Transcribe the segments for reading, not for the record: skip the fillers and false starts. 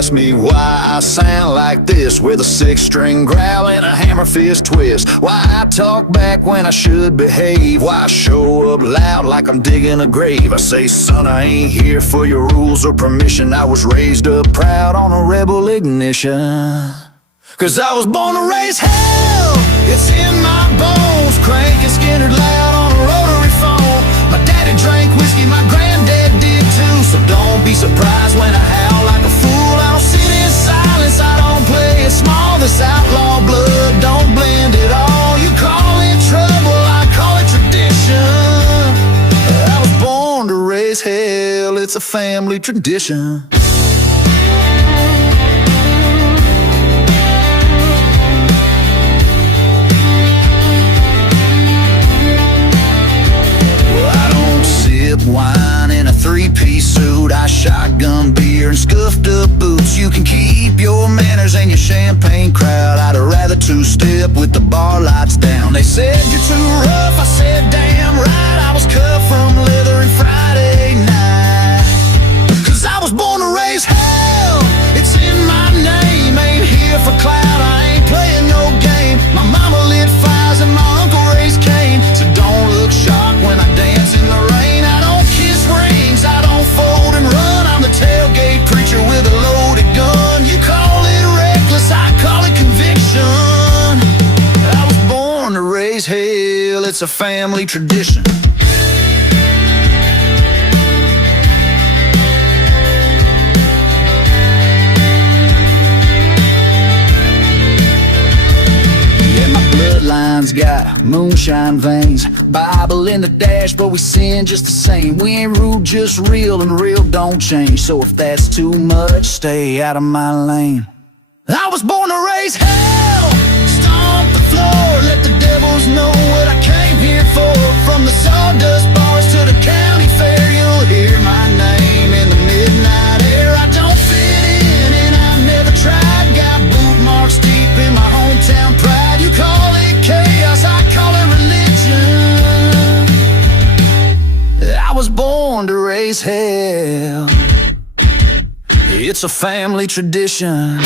ask me why I sound like this, with a six-string growl and a hammer fist twist. Why I talk back when I should behave, why I show up loud like I'm digging a grave. I say, son, I ain't here for your rules or permission. I was raised up proud on a rebel ignition. 'Cause I was born to raise hell, it's in my bones. Cranking Skinner loud on a rotary phone. My daddy drank whiskey, my granddad did too. So don't be surprised when I howl like a fool. I don't sit in silence, I don't play it small. This outlaw blood don't blend at all. You call it trouble, I call it tradition. I was born to raise hell, it's a family tradition. Wine in a three-piece suit, I shotgun beer and scuffed up boots. You can keep your manners and your champagne crowd. I'd rather two-step with the bar lights down. They said you're too rough, I said damn right. I was cut from leather and Friday night. 'Cause I was born to raise hell, it's in my name. Ain't here for clout, I ain't playing no game. My mama lit fires and my uncle raised Cain. So don't look shocked when I dance in the rain. I don't fold and run, I'm the tailgate preacher with a loaded gun. You call it reckless, I call it conviction. I was born to raise hell, it's a family tradition. Bloodline's got moonshine veins, Bible in the dash, but we sin just the same. We ain't rude, just real, and real don't change. So if that's too much, stay out of my lane. I was born to raise hell, stomp the floor, let the devils know what I came here for. From the sawdust bars to the county fair, you'll hear my name in the midnight air. I don't fit in and I've never tried, got boot marks deep in my hometown pride. You call it chaos, I call it religion. I was born to raise hell, it's a family tradition.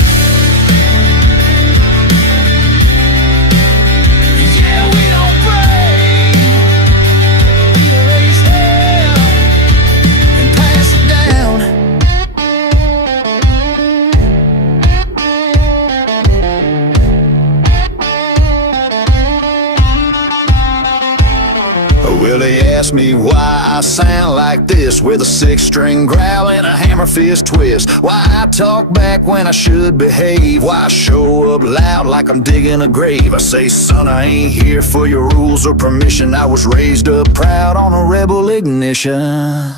Well, they ask me why I sound like this, with a six-string growl and a hammer fist twist. Why I talk back when I should behave, why I show up loud like I'm digging a grave. I say, son, I ain't here for your rules or permission. I was raised up proud on a rebel ignition.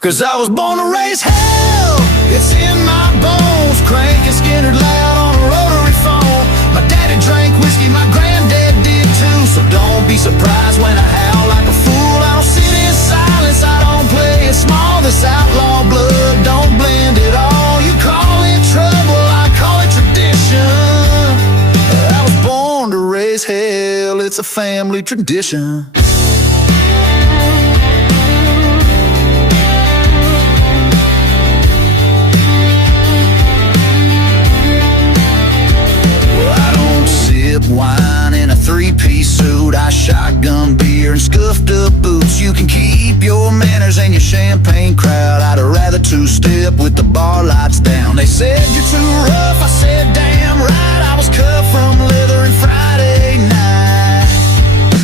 'Cause I was born to raise hell, it's in my bones. Cranking Skinner loud on a rotary phone. My daddy drank whiskey, my granddad did too. So don't be surprised when I howl like a fool. I don't sit in silence, I don't play it small. This outlaw blood don't blend at all. You call it trouble, I call it tradition. I was born to raise hell, it's a family tradition. Wine in a three-piece suit, I shotgun beer and scuffed up boots. You can keep your manners and your champagne crowd. I'd rather two-step with the bar lights down. They said you're too rough, I said damn right. I was cut from leather and Friday night.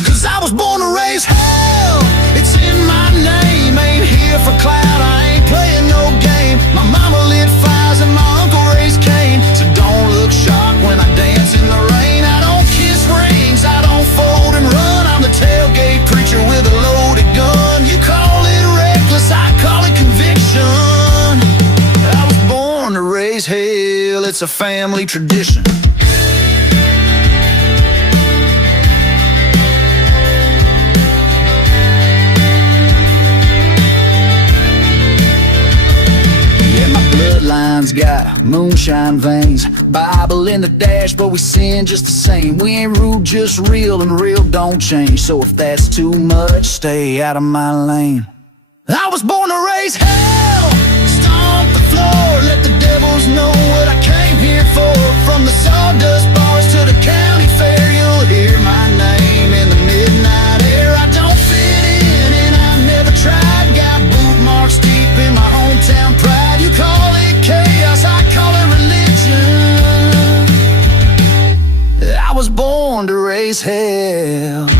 'Cause I was born to raise hell, it's in my name. Ain't here for clout, I ain't playing no game. My mama lit fires and my uncle raised Cain. So don't look shocked when I dance in the rain. I don't fold and run, I'm the tailgate preacher with a loaded gun. You call it reckless, I call it conviction. I was born to raise hell, it's a family tradition. Bloodline's got moonshine veins, Bible in the dash, but we sin just the same. We ain't rude, just real, and real don't change. So if that's too much, stay out of my lane. I was born to raise hell, stomp the floor, let the devils know as hell.